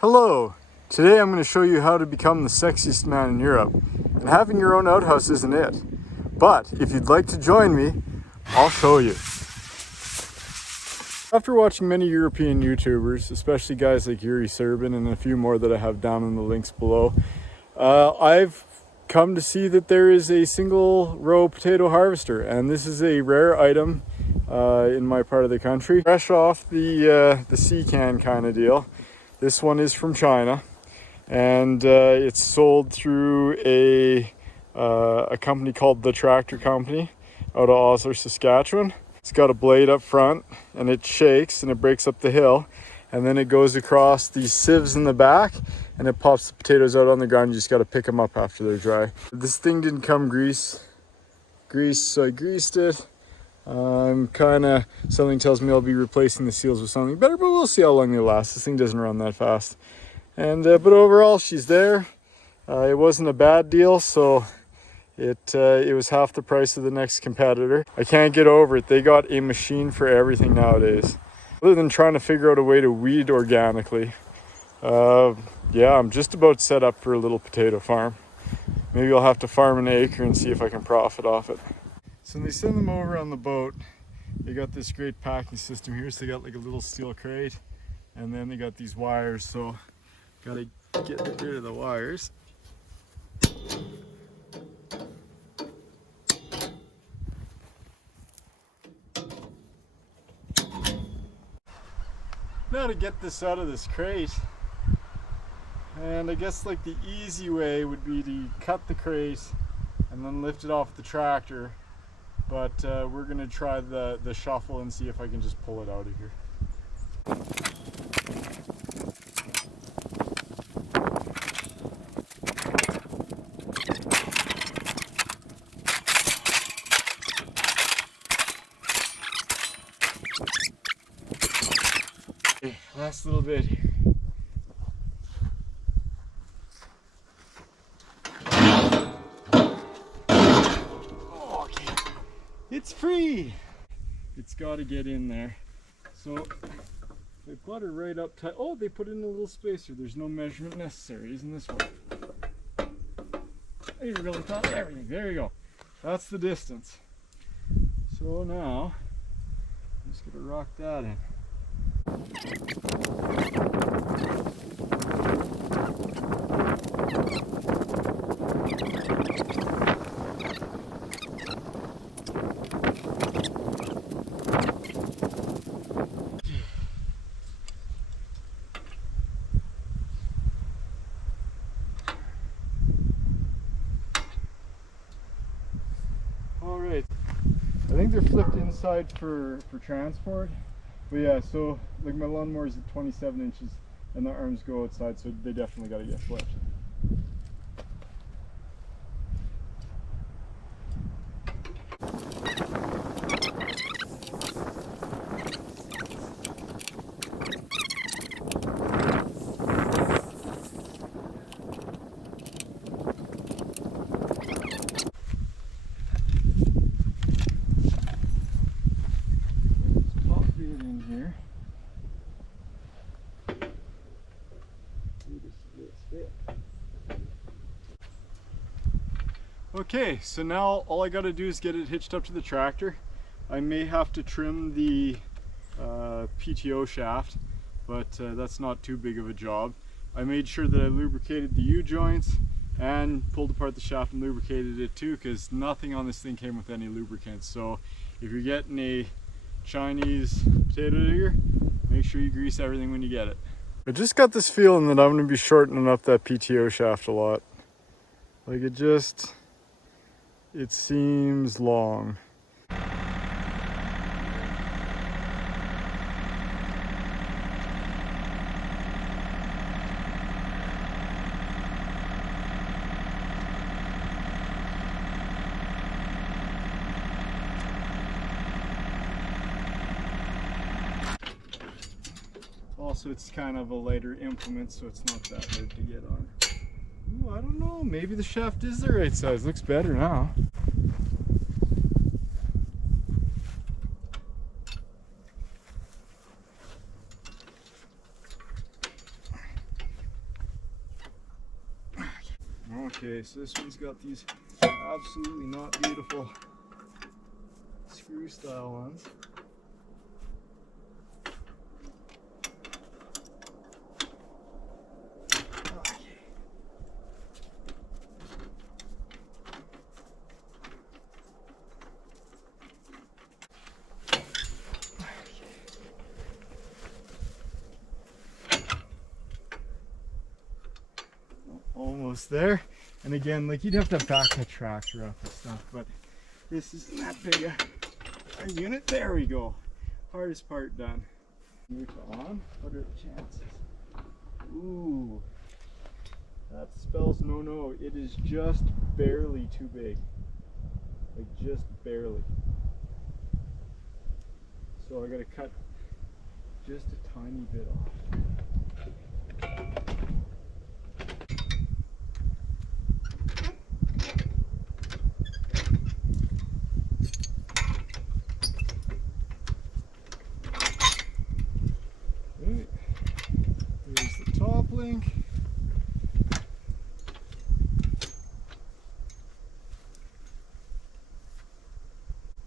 Hello! Today I'm going to show you how to become the sexiest man in Europe. And having your own outhouse isn't it. But if you'd like to join me, I'll show you. After watching many European YouTubers, especially guys like Yuri Serbin and a few more that I have down in the links below, I've come to see that there is a single row potato harvester, and this is a rare item in my part of the country. Fresh off the sea can kind of deal. This one is from China, and it's sold through a company called The Tractor Company out of Osler, Saskatchewan. It's got a blade up front, and it shakes and it breaks up the hill, and then it goes across these sieves in the back and it pops the potatoes out on the ground. You just got to pick them up after they're dry. This thing didn't come grease, so I greased it. Something tells me I'll be replacing the seals with something better, but we'll see how long they last. This thing doesn't run that fast. And but overall, she's there. It wasn't a bad deal, so it was half the price of the next competitor. I can't get over it. They got a machine for everything nowadays. Other than trying to figure out a way to weed organically, yeah, I'm just about set up for a little potato farm. Maybe I'll have to farm an acre and see if I can profit off it. So when they send them over on the boat, they got this great packing system here. So they got like a little steel crate, and then they got these wires. So gotta get rid of the wires. Now to get this out of this crate, and I guess like the easy way would be to cut the crate and then lift it off the tractor. But we're gonna try the shuffle and see if I can just pull it out of here. Okay, last little bit here. It's free! It's got to get in there. So they put her right up tight. Oh, they put in a little spacer. There's no measurement necessary, isn't this one? You really thought everything. There you go. That's the distance. So now I'm just going to rock that in. Alright, I think they're flipped inside for transport, but yeah, so like my lawnmower is at 27 inches and the arms go outside, so they definitely got to get flipped. Okay, so now all I got to do is get it hitched up to the tractor. I may have to trim the PTO shaft, but that's not too big of a job. I made sure that I lubricated the U-joints and pulled apart the shaft and lubricated it too, because nothing on this thing came with any lubricants. So if you're getting a Chinese potato digger, make sure you grease everything when you get it. I just got this feeling that I'm going to be shortening up that PTO shaft a lot. Like it seems long. Also, it's kind of a lighter implement, so it's not that hard to get on. Ooh, I don't know, maybe the shaft is the right size. Looks better now. Okay, so this one's got these absolutely not beautiful screw style ones. Almost there. And again, like, you'd have to back the tractor up and stuff, but this isn't that big a unit. There we go. Hardest part done. Move on. What are the chances? Ooh, that spells no. It is just barely too big. Like, just barely. So I gotta cut just a tiny bit off. There's the top link.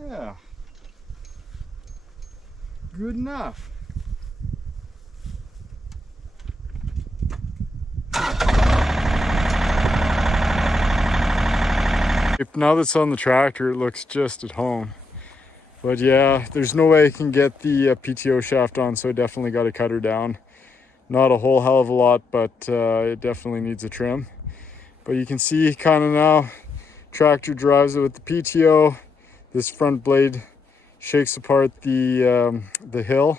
Yeah. Good enough. Now that's on the tractor, it looks just at home. But yeah, there's no way I can get the PTO shaft on, so I definitely got to cut her down. Not a whole hell of a lot, but it definitely needs a trim. But you can see kind of now, tractor drives it with the PTO. This front blade shakes apart the hill,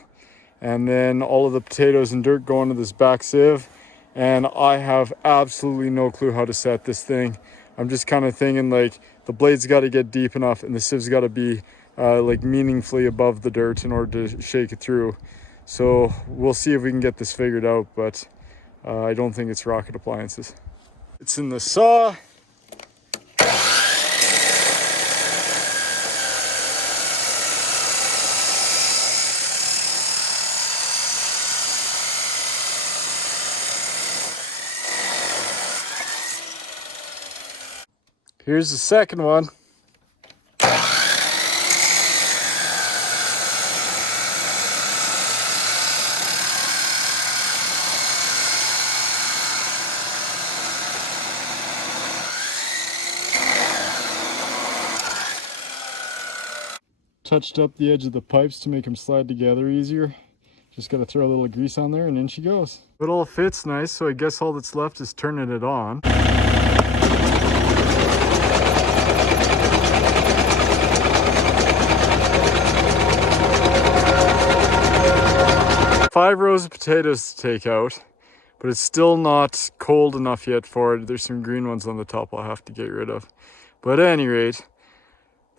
and then all of the potatoes and dirt go into this back sieve. And I have absolutely no clue how to set this thing. I'm just kind of thinking, like, the blade's got to get deep enough and the sieve's got to be like meaningfully above the dirt in order to shake it through. So we'll see if we can get this figured out, but I don't think it's rocket appliances. It's in the saw. Here's the second one. Touched up the edge of the pipes to make them slide together easier. Just got to throw a little grease on there and in she goes. It all fits nice, so I guess all that's left is turning it on. Five rows of potatoes to take out, but it's still not cold enough yet for it. There's some green ones on the top I'll have to get rid of. But at any rate,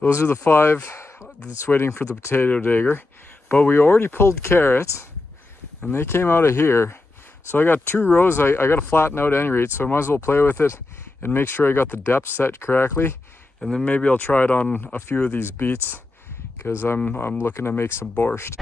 those are the 5 that's waiting for the potato digger. But we already pulled carrots, and they came out of here. So I got 2 rows I got to flatten out at any rate, so I might as well play with it and make sure I got the depth set correctly. And then maybe I'll try it on a few of these beets, because I'm looking to make some borscht.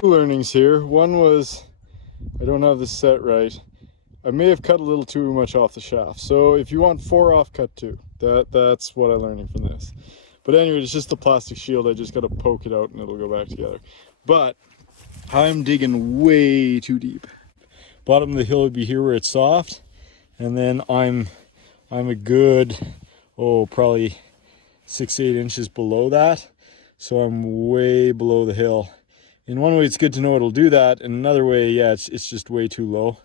Learnings here. One was, I don't have this set right. I may have cut a little too much off the shaft. So if you want 4 off, cut 2. That's what I'm learning from this. But anyway, it's just a plastic shield. I just got to poke it out and it'll go back together. But I'm digging way too deep. Bottom of the hill would be here where it's soft, and then I'm a good, probably 6-8 inches below that. So I'm way below the hill. In one way, it's good to know it'll do that. In another way, yeah, it's just way too low.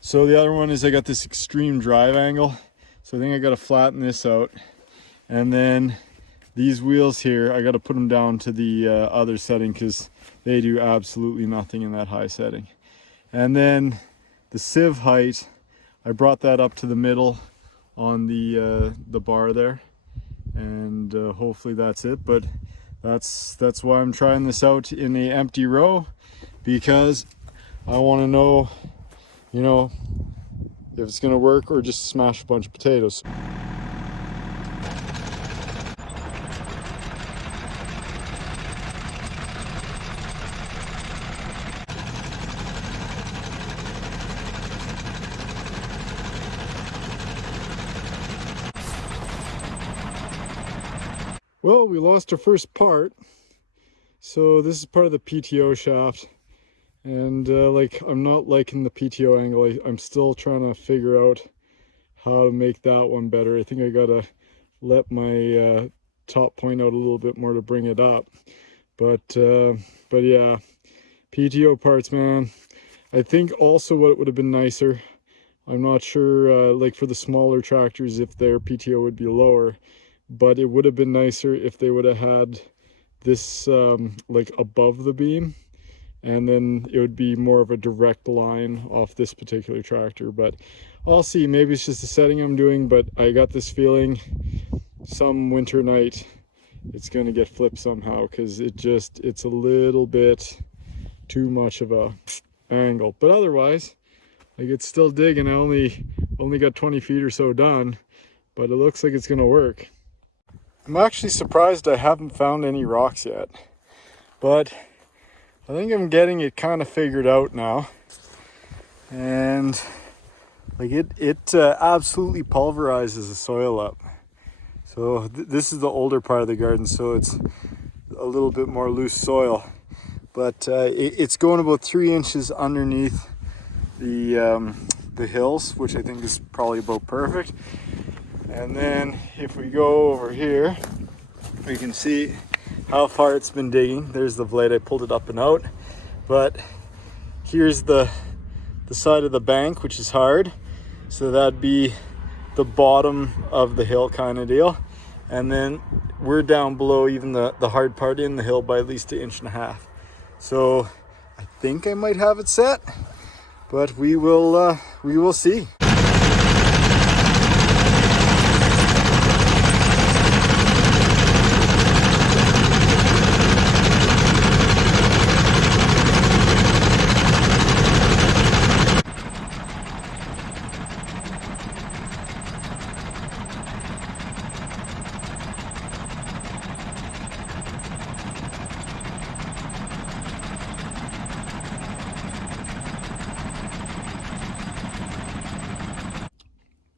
So the other one is I got this extreme drive angle. So I think I got to flatten this out. And then these wheels here, I got to put them down to the other setting, because they do absolutely nothing in that high setting. And then the sieve height, I brought that up to the middle on the bar there, and hopefully that's it. But that's why I'm trying this out in a empty row, because I want to know, you know, if it's gonna work or just smash a bunch of potatoes. Well, we lost our first part, so this is part of the PTO shaft, and like, I'm not liking the PTO angle. I'm still trying to figure out how to make that one better. I think I gotta let my top point out a little bit more to bring it up, but yeah, PTO parts, man. I think also what would have been nicer, I'm not sure, like for the smaller tractors, if their PTO would be lower, but it would have been nicer if they would have had this like above the beam, and then it would be more of a direct line off this particular tractor. But I'll see, maybe it's just the setting I'm doing, but I got this feeling some winter night it's gonna get flipped somehow, because it's a little bit too much of a angle. But otherwise, like, it's still digging. I only got 20 feet or so done, but it looks like it's gonna work. I'm actually surprised I haven't found any rocks yet, but I think I'm getting it kind of figured out now. And like, it absolutely pulverizes the soil up. So this is the older part of the garden, so it's a little bit more loose soil, but it's going about 3 inches underneath the hills, which I think is probably about perfect. And then if we go over here, we can see how far it's been digging. There's the blade, I pulled it up and out. But here's the side of the bank, which is hard. So that'd be the bottom of the hill kind of deal. And then we're down below even the hard part in the hill by at least 1.5 inches. So I think I might have it set, but we will see.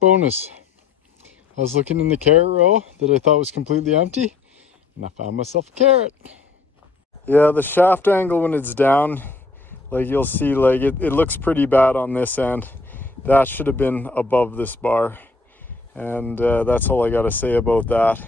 Bonus. I was looking in the carrot row that I thought was completely empty, and I found myself a carrot. Yeah, the shaft angle when it's down, like, you'll see, like, it looks pretty bad on this end. That should have been above this bar, and that's all I gotta say about that.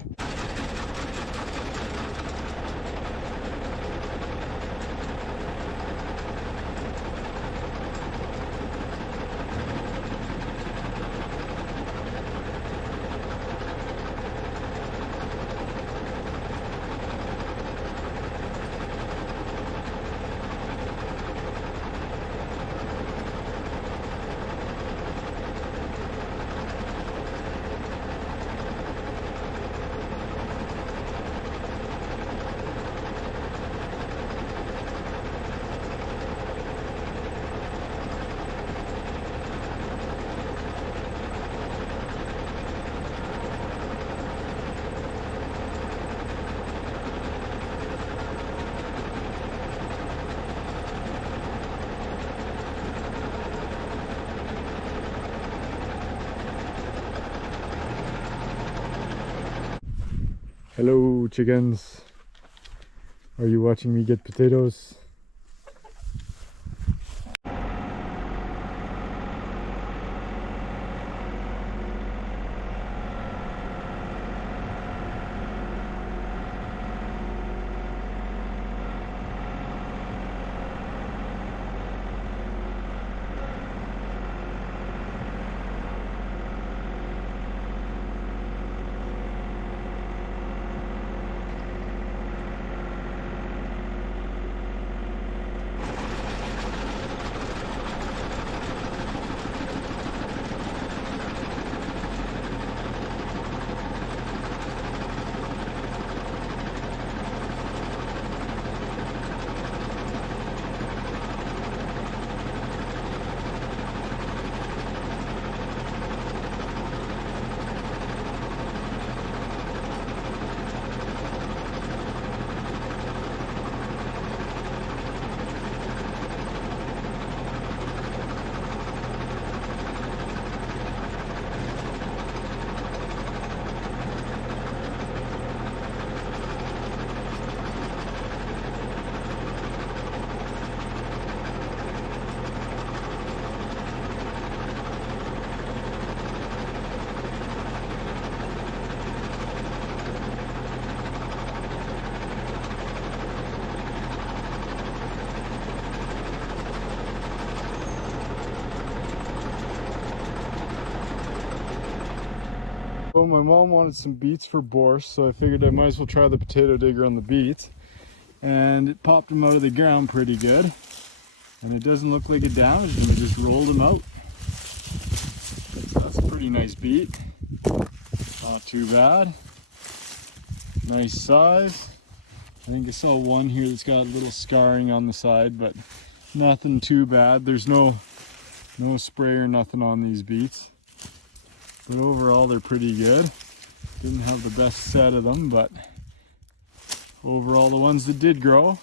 Hello chickens, are you watching me get potatoes? So my mom wanted some beets for borscht, so I figured I might as well try the potato digger on the beets. And it popped them out of the ground pretty good. And it doesn't look like it damaged them, it just rolled them out. So that's a pretty nice beet. Not too bad. Nice size. I think I saw one here that's got a little scarring on the side, but nothing too bad. There's no spray or nothing on these beets. But overall they're pretty good. Didn't have the best set of them, but overall the ones that did grow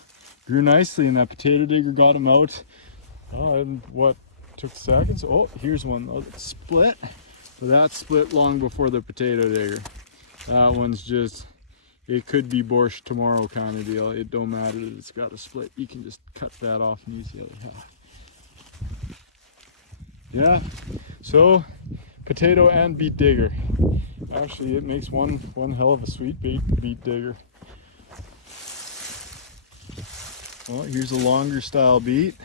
grew nicely, and that potato digger got them out. And what took seconds? Oh, here's one that split. But that split long before the potato digger. That one's just, it could be borscht tomorrow kind of deal. It don't matter that it's got a split. You can just cut that off and use the other half. Yeah, so potato and beet digger. Actually, it makes one hell of a sweet beet digger. Well, here's a longer style beet.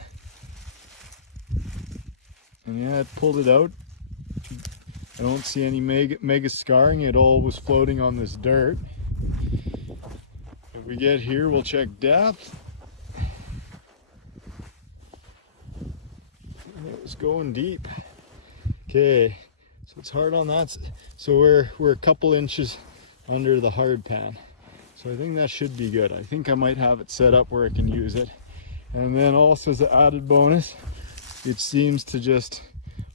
And yeah, it pulled it out. I don't see any mega scarring. It all was floating on this dirt. If we get here, we'll check depth. It was going deep. Okay, so it's hard on that. So we're a couple inches under the hard pan. So I think that should be good. I think I might have it set up where I can use it. And then also as an added bonus, it seems to just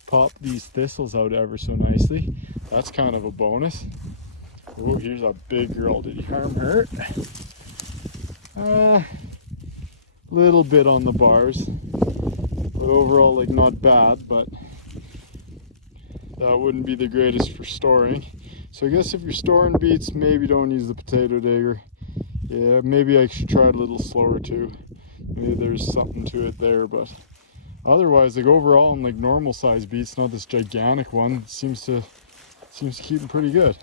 pop these thistles out ever so nicely. That's kind of a bonus. Oh, here's a big girl. Did he harm her? Little bit on the bars, but overall like not bad, but that wouldn't be the greatest for storing. So I guess if you're storing beets, maybe don't use the potato digger. Yeah, maybe I should try it a little slower too. Maybe there's something to it there, but otherwise, like overall, in like normal size beets, not this gigantic one, seems to keep them pretty good.